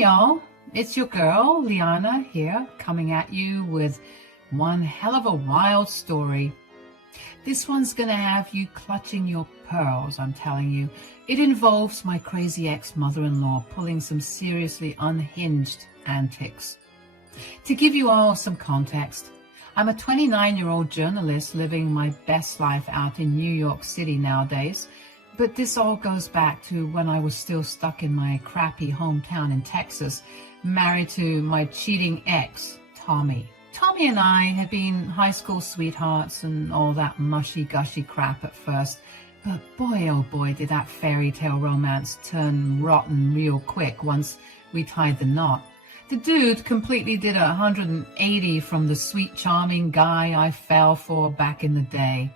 y'all, it's your girl, Liana, here, coming at you with one hell of a wild story. This one's gonna have you clutching your pearls, I'm telling you. It involves my crazy ex-mother-in-law pulling some seriously unhinged antics. To give you all some context, I'm a 29-year-old journalist living my best life out in New York City nowadays, but this all goes back to when I was still stuck in my crappy hometown in Texas, married to my cheating ex, Tommy. Tommy and I had been high school sweethearts and all that mushy-gushy crap at first, but boy oh boy did that fairy tale romance turn rotten real quick once we tied the knot. The dude completely did a 180 from the sweet charming guy I fell for back in the day.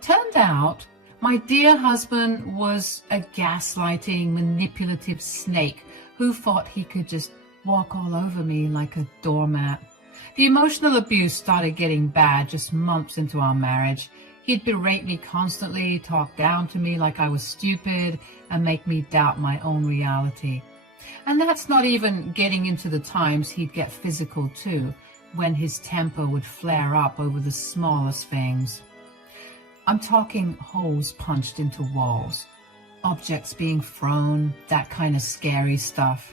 Turned out, my dear husband was a gaslighting, manipulative snake who thought he could just walk all over me like a doormat. The emotional abuse started getting bad just months into our marriage. He'd berate me constantly, talk down to me like I was stupid, and make me doubt my own reality. And that's not even getting into the times he'd get physical too, when his temper would flare up over the smallest things. I'm talking holes punched into walls, objects being thrown, that kind of scary stuff.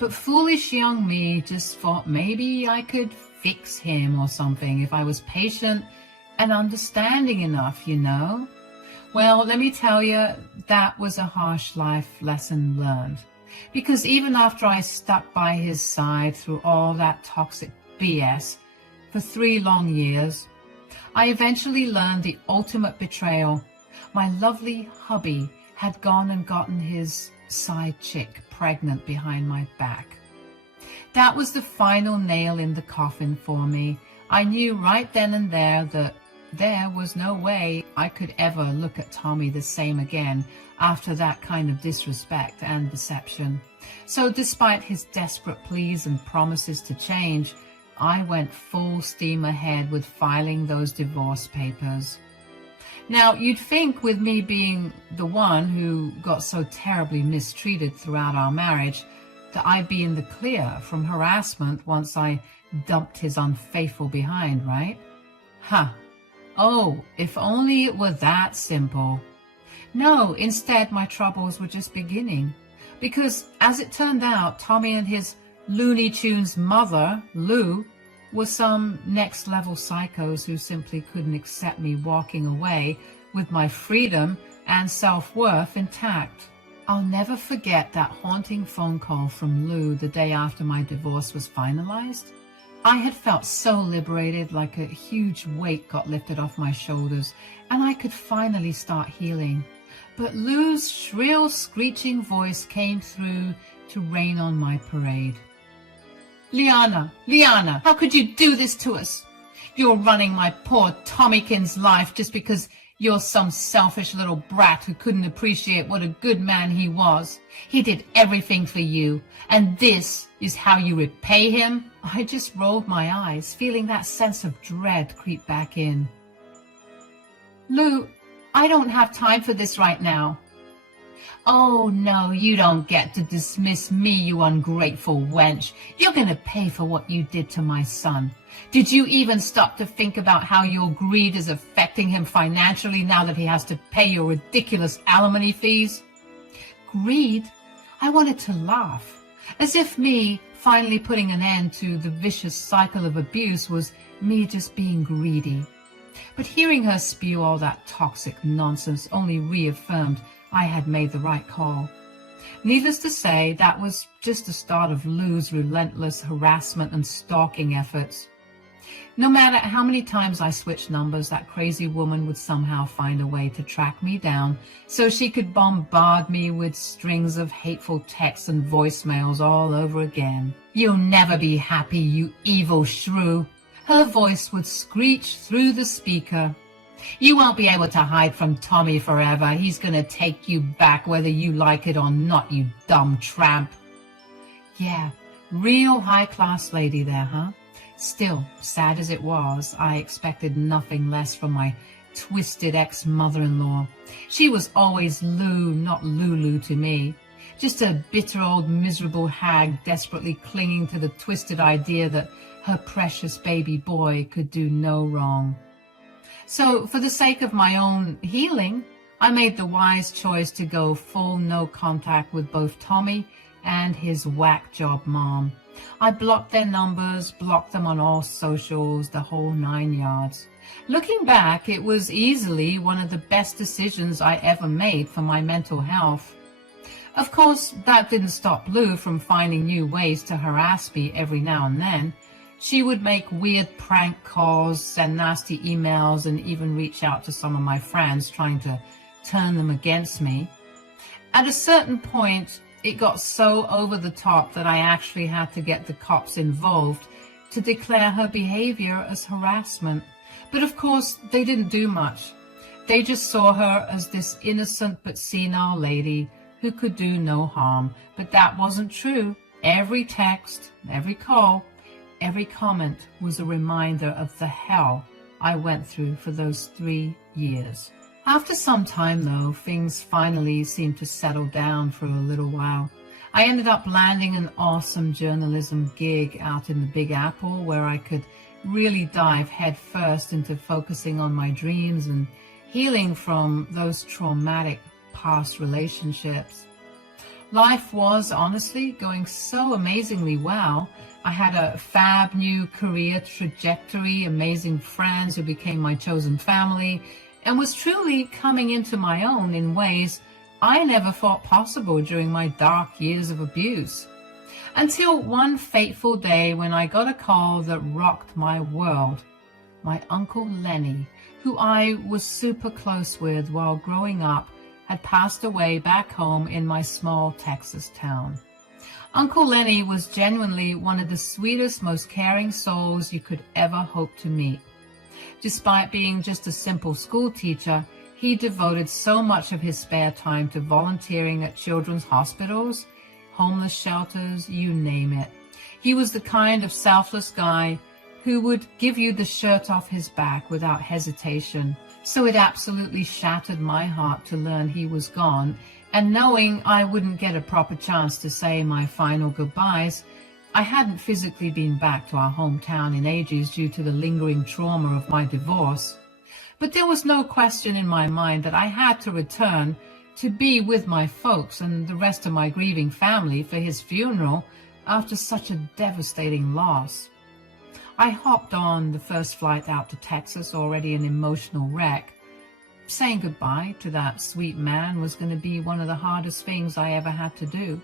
But foolish young me just thought maybe I could fix him or something if I was patient and understanding enough, you know? Well, let me tell you, that was a harsh life lesson learned. Because even after I stuck by his side through all that toxic BS for 3 long years, I eventually learned the ultimate betrayal. My lovely hubby had gone and gotten his side chick pregnant behind my back. That was the final nail in the coffin for me. I knew right then and there that there was no way I could ever look at Tommy the same again after that kind of disrespect and deception. So despite his desperate pleas and promises to change, I went full steam ahead with filing those divorce papers. Now, you'd think with me being the one who got so terribly mistreated throughout our marriage that I'd be in the clear from harassment once I dumped his unfaithful behind, right? Oh, if only it were that simple. No, instead my troubles were just beginning. Because, as it turned out, Tommy and his Looney Tunes mother, Lou, were some next-level psychos who simply couldn't accept me walking away with my freedom and self-worth intact. I'll never forget that haunting phone call from Lou the day after my divorce was finalized. I had felt so liberated, like a huge weight got lifted off my shoulders, and I could finally start healing. But Lou's shrill, screeching voice came through to rain on my parade. Liana, how could you do this to us? You're running my poor Tommykins' life just because you're some selfish little brat who couldn't appreciate what a good man he was. He did everything for you, and this is how you repay him? I just rolled my eyes, feeling that sense of dread creep back in. Lou, I don't have time for this right now. Oh, no, you don't get to dismiss me, you ungrateful wench. You're going to pay for what you did to my son. Did you even stop to think about how your greed is affecting him financially now that he has to pay your ridiculous alimony fees? Greed? I wanted to laugh, as if me finally putting an end to the vicious cycle of abuse was me just being greedy. But hearing her spew all that toxic nonsense only reaffirmed I had made the right call. Needless to say, that was just the start of Lou's relentless harassment and stalking efforts. No matter how many times I switched numbers, that crazy woman would somehow find a way to track me down so she could bombard me with strings of hateful texts and voicemails all over again. You'll never be happy, you evil shrew. Her voice would screech through the speaker. You won't be able to hide from Tommy forever. He's going to take you back whether you like it or not, you dumb tramp. Yeah, real high-class lady there, huh? Still, sad as it was, I expected nothing less from my twisted ex-mother-in-law. She was always Lou, not Lulu to me. Just a bitter old miserable hag desperately clinging to the twisted idea that her precious baby boy could do no wrong. So for the sake of my own healing, I made the wise choice to go full no contact with both Tommy and his whack job mom. I blocked their numbers, blocked them on all socials, the whole 9 yards. Looking back, it was easily one of the best decisions I ever made for my mental health. Of course, that didn't stop Lou from finding new ways to harass me every now and then. She would make weird prank calls, send nasty emails, and even reach out to some of my friends trying to turn them against me. At a certain point, it got so over the top that I actually had to get the cops involved to declare her behavior as harassment. But of course, they didn't do much. They just saw her as this innocent but senile lady who could do no harm. But that wasn't true. Every text, every call, every comment was a reminder of the hell I went through for those 3 years. After some time, though, things finally seemed to settle down for a little while. I ended up landing an awesome journalism gig out in the Big Apple where I could really dive headfirst into focusing on my dreams and healing from those traumatic past relationships. Life was honestly going so amazingly well. I had a fab new career trajectory, amazing friends who became my chosen family, and was truly coming into my own in ways I never thought possible during my dark years of abuse. Until one fateful day when I got a call that rocked my world. My Uncle Lenny, who I was super close with while growing up, had passed away back home in my small Texas town. Uncle Lenny was genuinely one of the sweetest, most caring souls you could ever hope to meet. Despite being just a simple school teacher, he devoted so much of his spare time to volunteering at children's hospitals, homeless shelters, you name it. He was the kind of selfless guy who would give you the shirt off his back without hesitation. So it absolutely shattered my heart to learn he was gone, and knowing I wouldn't get a proper chance to say my final goodbyes. I hadn't physically been back to our hometown in ages due to the lingering trauma of my divorce. But there was no question in my mind that I had to return to be with my folks and the rest of my grieving family for his funeral after such a devastating loss. I hopped on the first flight out to Texas, already an emotional wreck. Saying goodbye to that sweet man was going to be one of the hardest things I ever had to do.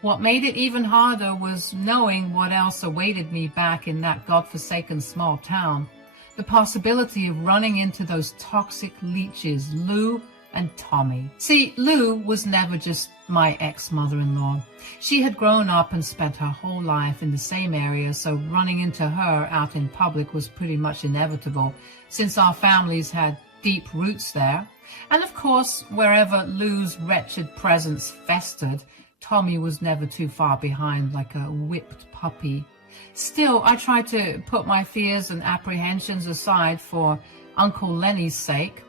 What made it even harder was knowing what else awaited me back in that godforsaken small town. The possibility of running into those toxic leeches, Lou and Tommy. See, Lou was never just my ex-mother-in-law. She had grown up and spent her whole life in the same area, so running into her out in public was pretty much inevitable, since our families had deep roots there. And of course, wherever Lou's wretched presence festered, Tommy was never too far behind like a whipped puppy. Still, I tried to put my fears and apprehensions aside for Uncle Lenny's sake.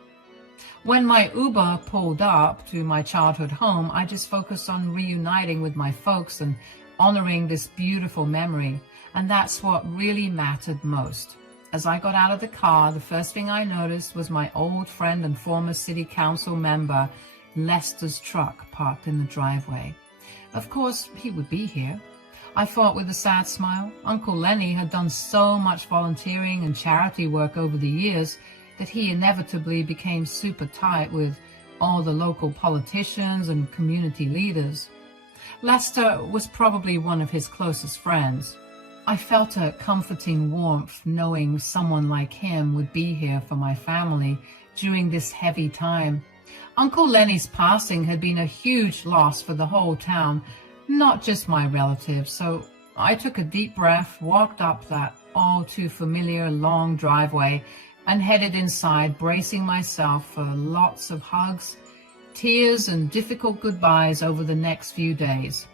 When my Uber pulled up to my childhood home, I just focused on reuniting with my folks and honoring this beautiful memory. And that's what really mattered most. As I got out of the car, the first thing I noticed was my old friend and former city council member, Lester's truck parked in the driveway. Of course, he would be here. I thought with a sad smile. Uncle Lenny had done so much volunteering and charity work over the years that he inevitably became super tight with all the local politicians and community leaders. Lester was probably one of his closest friends. I felt a comforting warmth knowing someone like him would be here for my family during this heavy time. Uncle Lenny's passing had been a huge loss for the whole town, not just my relatives, so I took a deep breath, walked up that all too familiar long driveway, and headed inside, bracing myself for lots of hugs, tears, and difficult goodbyes over the next few days.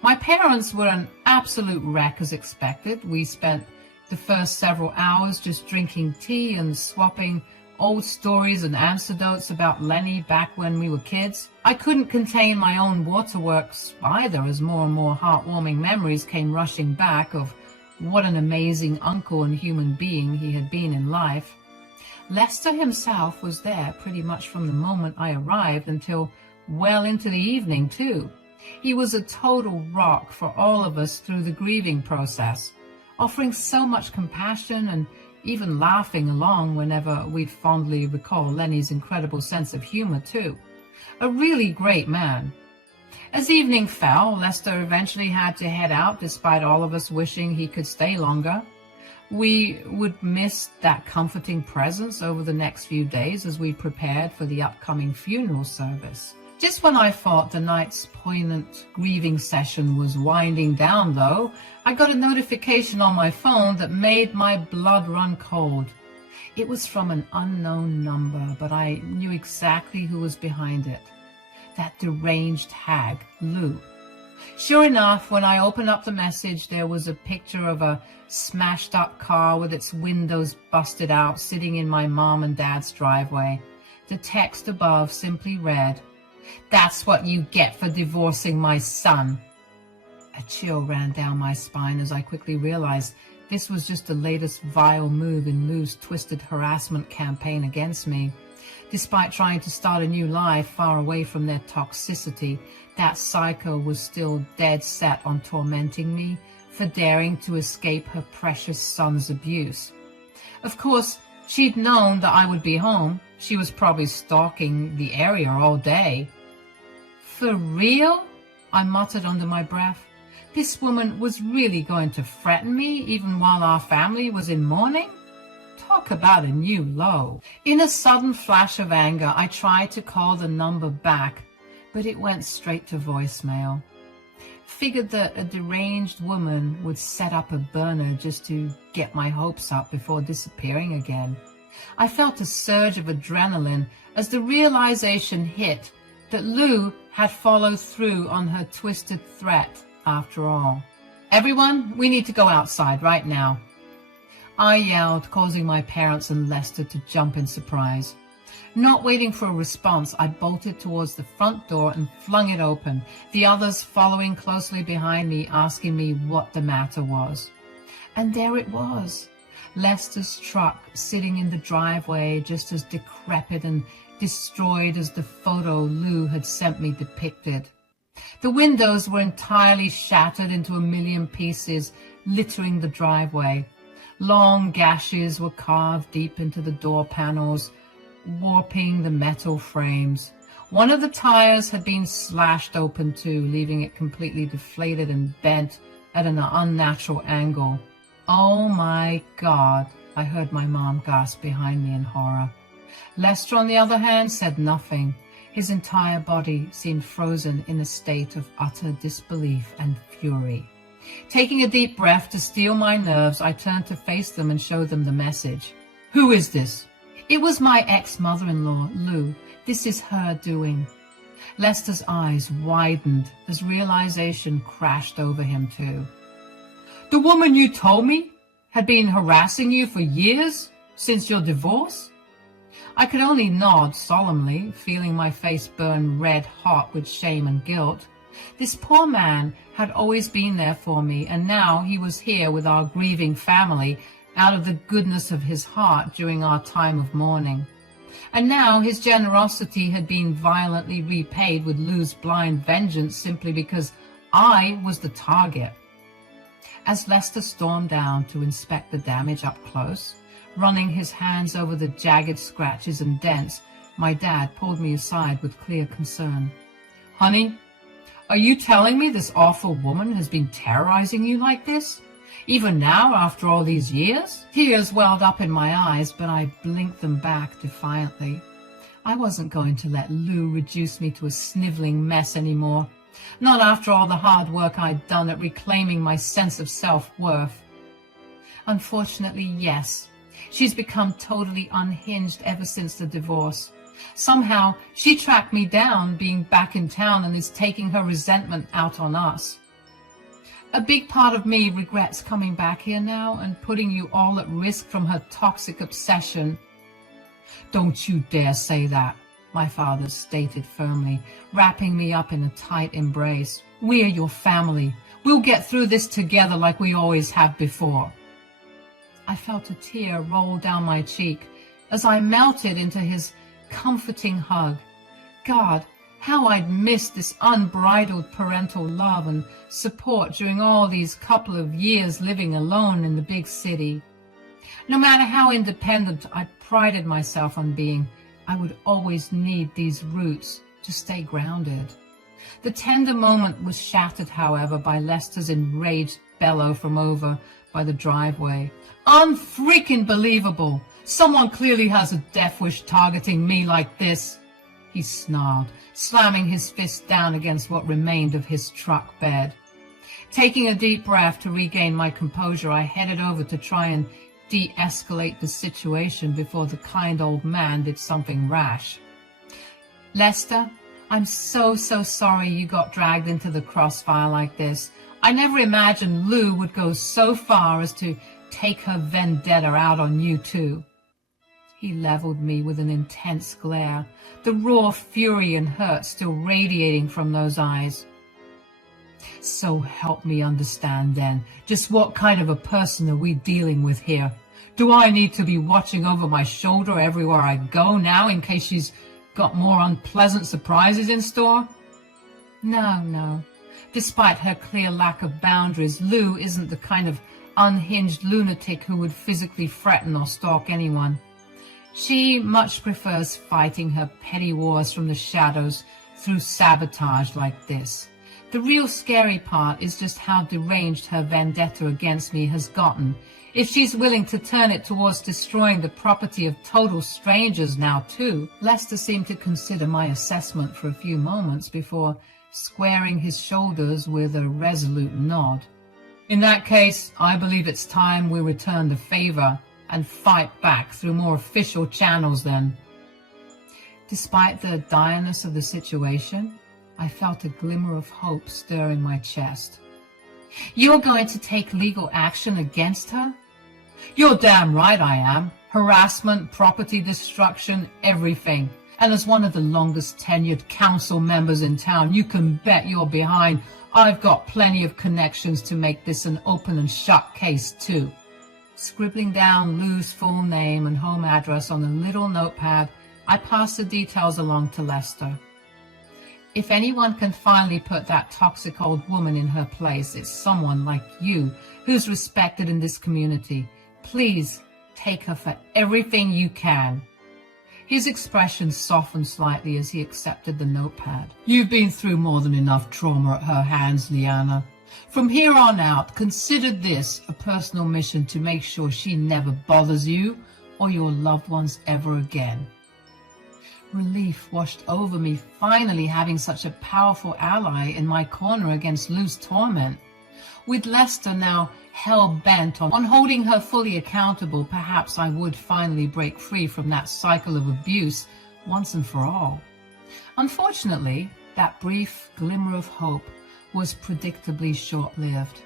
My parents were an absolute wreck as expected. We spent the first several hours just drinking tea and swapping old stories and anecdotes about Lenny back when we were kids. I couldn't contain my own waterworks either, as more and more heartwarming memories came rushing back of what an amazing uncle and human being he had been in life. Lester himself was there pretty much from the moment I arrived until well into the evening, too. He was a total rock for all of us through the grieving process, offering so much compassion and even laughing along whenever we'd fondly recall Lenny's incredible sense of humor, too. A really great man. As evening fell, Lester eventually had to head out despite all of us wishing he could stay longer. We would miss that comforting presence over the next few days as we prepared for the upcoming funeral service. Just when I thought the night's poignant grieving session was winding down, though, I got a notification on my phone that made my blood run cold. It was from an unknown number, but I knew exactly who was behind it. That deranged hag, Lou. Sure enough, when I opened up the message, there was a picture of a smashed-up car with its windows busted out sitting in my mom and dad's driveway. The text above simply read, "That's what you get for divorcing my son." A chill ran down my spine as I quickly realized this was just the latest vile move in Lou's twisted harassment campaign against me. Despite trying to start a new life far away from their toxicity, that psycho was still dead set on tormenting me for daring to escape her precious son's abuse. Of course, she'd known that I would be home. She was probably stalking the area all day. "For real?" I muttered under my breath. This woman was really going to threaten me even while our family was in mourning? Talk about a new low. In a sudden flash of anger, I tried to call the number back, but it went straight to voicemail. Figured that a deranged woman would set up a burner just to get my hopes up before disappearing again. I felt a surge of adrenaline as the realization hit that Lou had followed through on her twisted threat after all. "Everyone, we need to go outside right now," I yelled, causing my parents and Lester to jump in surprise. Not waiting for a response, I bolted towards the front door and flung it open, the others following closely behind me, asking me what the matter was. And there it was, Lester's truck sitting in the driveway, just as decrepit and destroyed as the photo Lou had sent me depicted. The windows were entirely shattered into a million pieces, littering the driveway. Long gashes were carved deep into the door panels, warping the metal frames. One of the tires had been slashed open too, leaving it completely deflated and bent at an unnatural angle. "Oh my God," I heard my mom gasp behind me in horror. Lester, on the other hand, said nothing. His entire body seemed frozen in a state of utter disbelief and fury. Taking a deep breath to steel my nerves, I turned to face them and show them the message. "Who is this?" It was my ex-mother-in-law, Lou. This is her doing. Lester's eyes widened as realization crashed over him too. "The woman you told me had been harassing you for years, since your divorce?" I could only nod solemnly, feeling my face burn red hot with shame and guilt. This poor man had always been there for me, and now he was here with our grieving family out of the goodness of his heart during our time of mourning. And now his generosity had been violently repaid with Lou's blind vengeance simply because I was the target. As Lester stormed down to inspect the damage up close, running his hands over the jagged scratches and dents, my dad pulled me aside with clear concern. "Honey, are you telling me this awful woman has been terrorizing you like this? Even now, after all these years?" Tears welled up in my eyes, but I blinked them back defiantly. I wasn't going to let Lou reduce me to a sniveling mess anymore. Not after all the hard work I'd done at reclaiming my sense of self-worth. Unfortunately, yes. She's become totally unhinged ever since the divorce. Somehow, she tracked me down being back in town and is taking her resentment out on us. A big part of me regrets coming back here now and putting you all at risk from her toxic obsession. Don't you dare say that, my father stated firmly, wrapping me up in a tight embrace. We're your family. We'll get through this together like we always have before. I felt a tear roll down my cheek as I melted into his comforting hug. God, how I'd missed this unbridled parental love and support during all these couple of years living alone in the big city. No matter how independent I prided myself on being, I would always need these roots to stay grounded. The tender moment was shattered, however, by Lester's enraged bellow from over by the driveway. Unfreaking believable! Someone clearly has a death wish targeting me like this, he snarled, slamming his fist down against what remained of his truck bed. Taking a deep breath to regain my composure, I headed over to try and de-escalate the situation before the kind old man did something rash. Lester, I'm so sorry you got dragged into the crossfire like this. I never imagined Lou would go so far as to take her vendetta out on you too. He leveled me with an intense glare, the raw fury and hurt still radiating from those eyes. So help me understand then, just what kind of a person are we dealing with here? Do I need to be watching over my shoulder everywhere I go now in case she's got more unpleasant surprises in store? No. Despite her clear lack of boundaries, Lou isn't the kind of unhinged lunatic who would physically threaten or stalk anyone. She much prefers fighting her petty wars from the shadows through sabotage like this. The real scary part is just how deranged her vendetta against me has gotten. If she's willing to turn it towards destroying the property of total strangers now too. Lester seemed to consider my assessment for a few moments before squaring his shoulders with a resolute nod. In that case, I believe it's time we return the favor and fight back through more official channels then. Despite the direness of the situation, I felt a glimmer of hope stir in my chest. You're going to take legal action against her? You're damn right I am. Harassment, property destruction, everything. And as one of the longest tenured council members in town, you can bet you're behind. I've got plenty of connections to make this an open and shut case too. Scribbling down Lou's full name and home address on a little notepad, I passed the details along to Lester. If anyone can finally put that toxic old woman in her place, it's someone like you who's respected in this community. Please take her for everything you can. His expression softened slightly as he accepted the notepad. You've been through more than enough trauma at her hands, Liana. From here on out, consider this a personal mission to make sure she never bothers you or your loved ones ever again. Relief washed over me, finally having such a powerful ally in my corner against Lou's torment. With Lester now hell-bent on holding her fully accountable, perhaps I would finally break free from that cycle of abuse once and for all. Unfortunately, that brief glimmer of hope was predictably short-lived,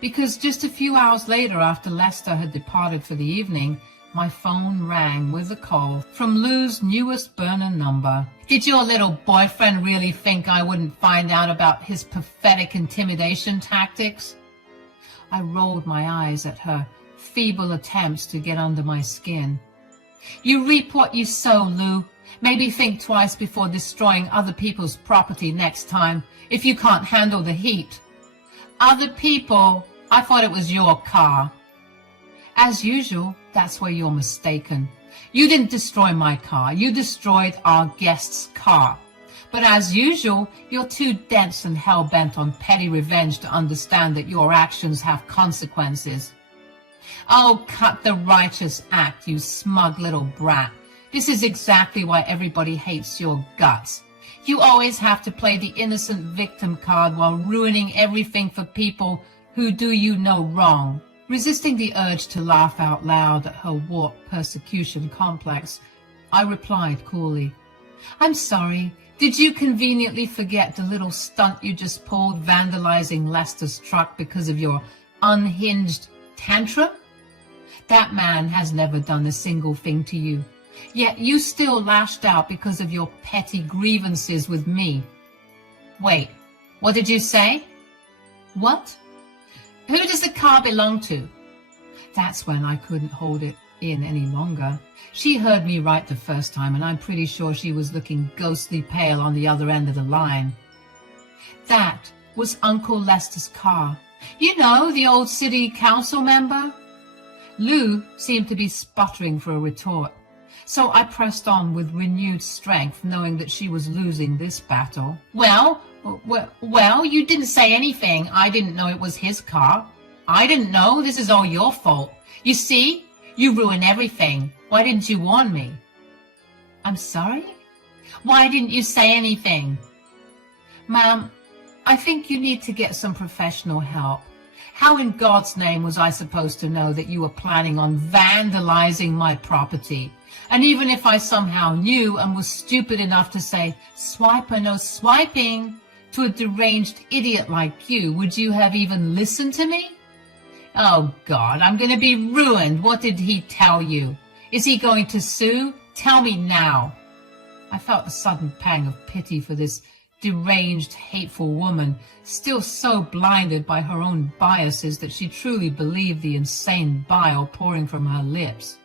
because just a few hours later, after Lester had departed for the evening, my phone rang with a call from Lou's newest burner number. Did your little boyfriend really think I wouldn't find out about his pathetic intimidation tactics? I rolled my eyes at her feeble attempts to get under my skin. You reap what you sow, Lou. Maybe think twice before destroying other people's property next time, if you can't handle the heat. Other people? I thought it was your car. As usual, that's where you're mistaken. You didn't destroy my car. You destroyed our guest's car. But as usual, you're too dense and hell-bent on petty revenge to understand that your actions have consequences. Oh, cut the righteous act, you smug little brat. This is exactly why everybody hates your guts. You always have to play the innocent victim card while ruining everything for people who do you no wrong. Resisting the urge to laugh out loud at her warped persecution complex, I replied coolly, I'm sorry. Did you conveniently forget the little stunt you just pulled vandalizing Lester's truck because of your unhinged tantrum? That man has never done a single thing to you. Yet you still lashed out because of your petty grievances with me. Wait, what did you say? What? Who does the car belong to? That's when I couldn't hold it in any longer. She heard me right the first time, and I'm pretty sure she was looking ghostly pale on the other end of the line. That was Uncle Lester's car. You know, the old city council member? Lou seemed to be sputtering for a retort, so I pressed on with renewed strength, knowing that she was losing this battle. Well, you didn't say anything. I didn't know it was his car. I didn't know. This is all your fault. You see, you ruined everything. Why didn't you warn me? I'm sorry? Why didn't you say anything? Ma'am, I think you need to get some professional help. How in God's name was I supposed to know that you were planning on vandalizing my property? And even if I somehow knew and was stupid enough to say, swipe or no swiping, to a deranged idiot like you, would you have even listened to me? Oh, God, I'm going to be ruined. What did he tell you? Is he going to sue? Tell me now. I felt a sudden pang of pity for this deranged, hateful woman, still so blinded by her own biases that she truly believed the insane bile pouring from her lips.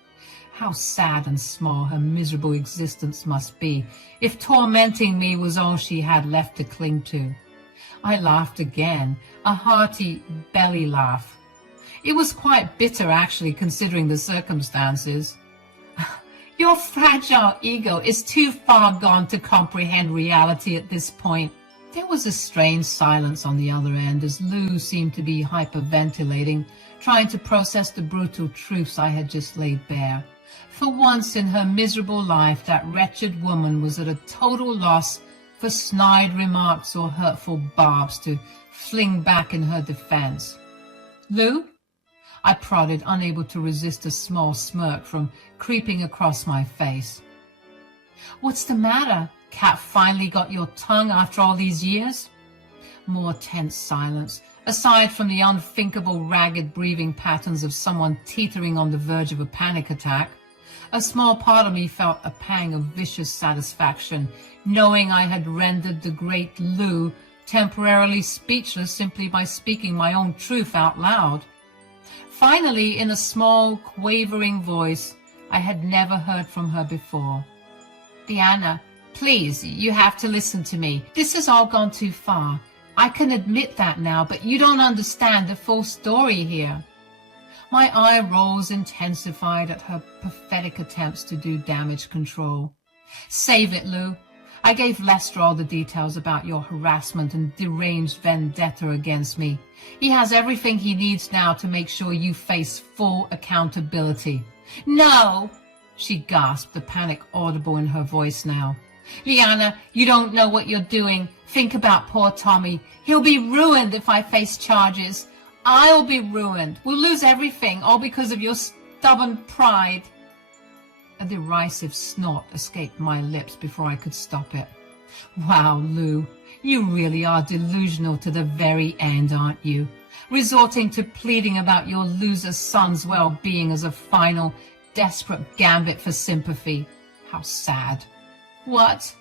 How sad and small her miserable existence must be, if tormenting me was all she had left to cling to. I laughed again, a hearty belly laugh. It was quite bitter, actually, considering the circumstances. Your fragile ego is too far gone to comprehend reality at this point. There was a strange silence on the other end as Lou seemed to be hyperventilating, trying to process the brutal truths I had just laid bare. For once in her miserable life, that wretched woman was at a total loss for snide remarks or hurtful barbs to fling back in her defense. Lou? I prodded, unable to resist a small smirk from creeping across my face. What's the matter? Cat, finally got your tongue after all these years? More tense silence, aside from the unthinkable ragged breathing patterns of someone teetering on the verge of a panic attack. A small part of me felt a pang of vicious satisfaction, knowing I had rendered the great Lou temporarily speechless simply by speaking my own truth out loud. Finally, in a small, quavering voice I had never heard from her before. Diana, please, you have to listen to me. This has all gone too far. I can admit that now, but you don't understand the full story here. My eye rolls intensified at her pathetic attempts to do damage control. Save it, Lou. I gave Lester all the details about your harassment and deranged vendetta against me. He has everything he needs now to make sure you face full accountability. No, she gasped, the panic audible in her voice now. Liana, you don't know what you're doing. Think about poor Tommy. He'll be ruined if I face charges. I'll be ruined. We'll lose everything, all because of your stubborn pride. A derisive snort escaped my lips before I could stop it. Wow, Lou, you really are delusional to the very end, aren't you? Resorting to pleading about your loser son's well-being as a final, desperate gambit for sympathy. How sad. What?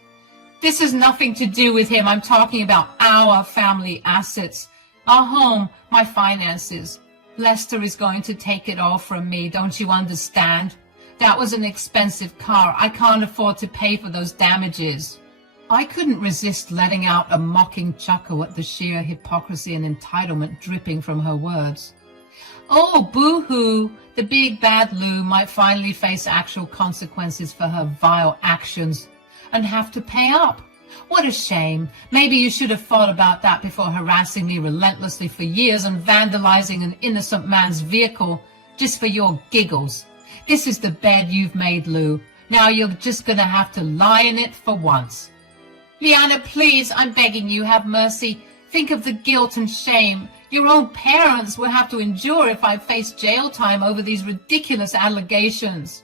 This has nothing to do with him. I'm talking about our family assets. Our home, my finances. Lester is going to take it all from me, don't you understand? That was an expensive car. I can't afford to pay for those damages. I couldn't resist letting out a mocking chuckle at the sheer hypocrisy and entitlement dripping from her words. Oh, boo-hoo! The big bad Lou might finally face actual consequences for her vile actions and have to pay up. What a shame. Maybe you should have thought about that before harassing me relentlessly for years and vandalizing an innocent man's vehicle just for your giggles. This is the bed you've made, Lou. Now you're just going to have to lie in it for once. Liana, please, I'm begging you, have mercy. Think of the guilt and shame your own parents will have to endure if I face jail time over these ridiculous allegations.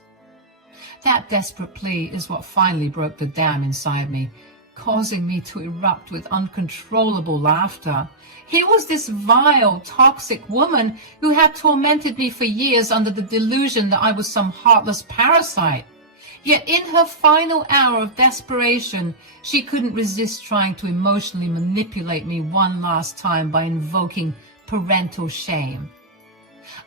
That desperate plea is what finally broke the dam inside me, causing me to erupt with uncontrollable laughter. Here was this vile, toxic woman who had tormented me for years under the delusion that I was some heartless parasite. Yet in her final hour of desperation, she couldn't resist trying to emotionally manipulate me one last time by invoking parental shame.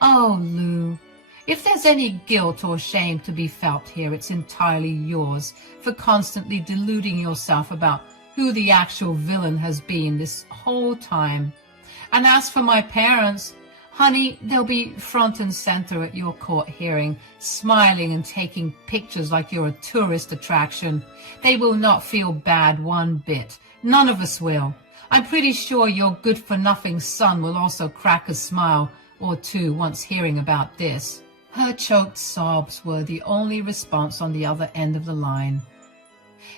Oh, Lou, if there's any guilt or shame to be felt here, it's entirely yours for constantly deluding yourself about who the actual villain has been this whole time. And as for my parents, honey, they'll be front and center at your court hearing, smiling and taking pictures like you're a tourist attraction. They will not feel bad one bit. None of us will. I'm pretty sure your good-for-nothing son will also crack a smile or two once hearing about this. Her choked sobs were the only response on the other end of the line.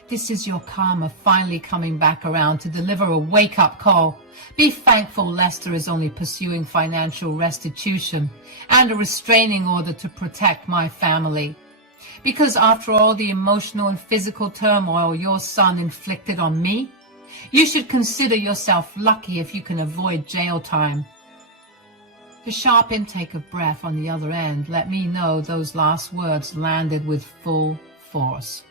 This is your karma finally coming back around to deliver a wake-up call. Be thankful Lester is only pursuing financial restitution and a restraining order to protect my family. Because after all the emotional and physical turmoil your son inflicted on me, you should consider yourself lucky if you can avoid jail time. The sharp intake of breath on the other end let me know those last words landed with full force.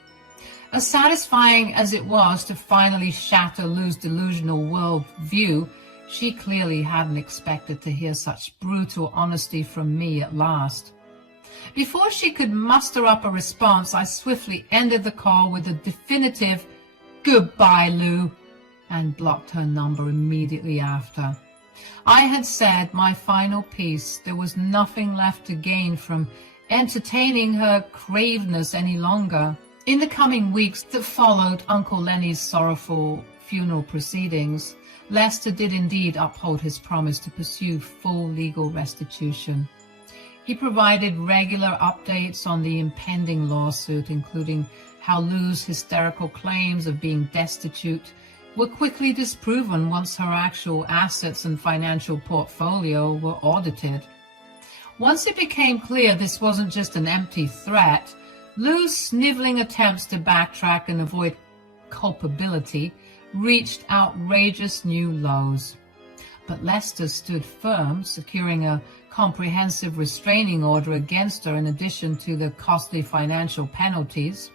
As satisfying as it was to finally shatter Lou's delusional world view, she clearly hadn't expected to hear such brutal honesty from me at last. Before she could muster up a response, I swiftly ended the call with a definitive "Goodbye, Lou," and blocked her number immediately after. I had said my final piece. There was nothing left to gain from entertaining her craveness any longer. In the coming weeks that followed Uncle Lenny's sorrowful funeral proceedings, Lester did indeed uphold his promise to pursue full legal restitution. He provided regular updates on the impending lawsuit, including how Lou's hysterical claims of being destitute were quickly disproven once her actual assets and financial portfolio were audited. Once it became clear this wasn't just an empty threat, Lou's sniveling attempts to backtrack and avoid culpability reached outrageous new lows. But Lester stood firm, securing a comprehensive restraining order against her in addition to the costly financial penalties.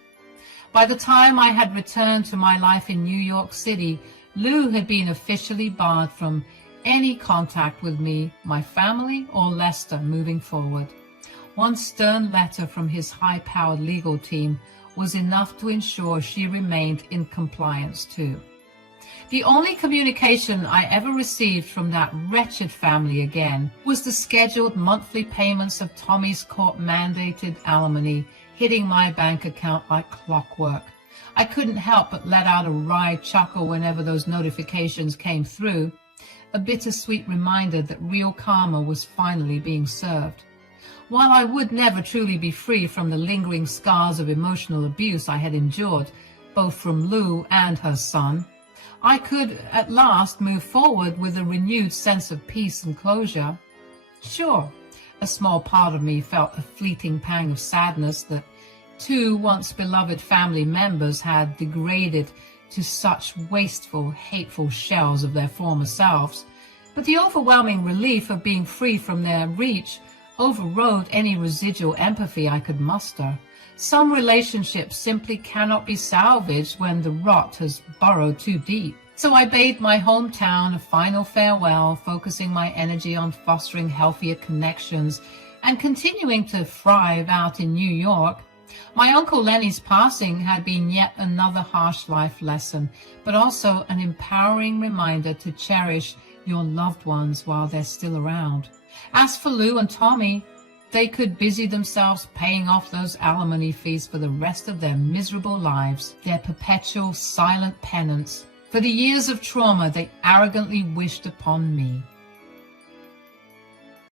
By the time I had returned to my life in New York City, Lou had been officially barred from any contact with me, my family, or Lester moving forward. One stern letter from his high-powered legal team was enough to ensure she remained in compliance too. The only communication I ever received from that wretched family again was the scheduled monthly payments of Tommy's court-mandated alimony hitting my bank account like clockwork. I couldn't help but let out a wry chuckle whenever those notifications came through, a bittersweet reminder that real karma was finally being served. While I would never truly be free from the lingering scars of emotional abuse I had endured, both from Lou and her son, I could at last move forward with a renewed sense of peace and closure. Sure, a small part of me felt a fleeting pang of sadness that two once beloved family members had degraded to such wasteful, hateful shells of their former selves, but the overwhelming relief of being free from their reach overrode any residual empathy I could muster. Some relationships simply cannot be salvaged when the rot has burrowed too deep. So I bade my hometown a final farewell, focusing my energy on fostering healthier connections and continuing to thrive out in New York. My Uncle Lenny's passing had been yet another harsh life lesson, but also an empowering reminder to cherish your loved ones while they're still around. As for Lou and Tommy, they could busy themselves paying off those alimony fees for the rest of their miserable lives, their perpetual silent penance for the years of trauma they arrogantly wished upon me.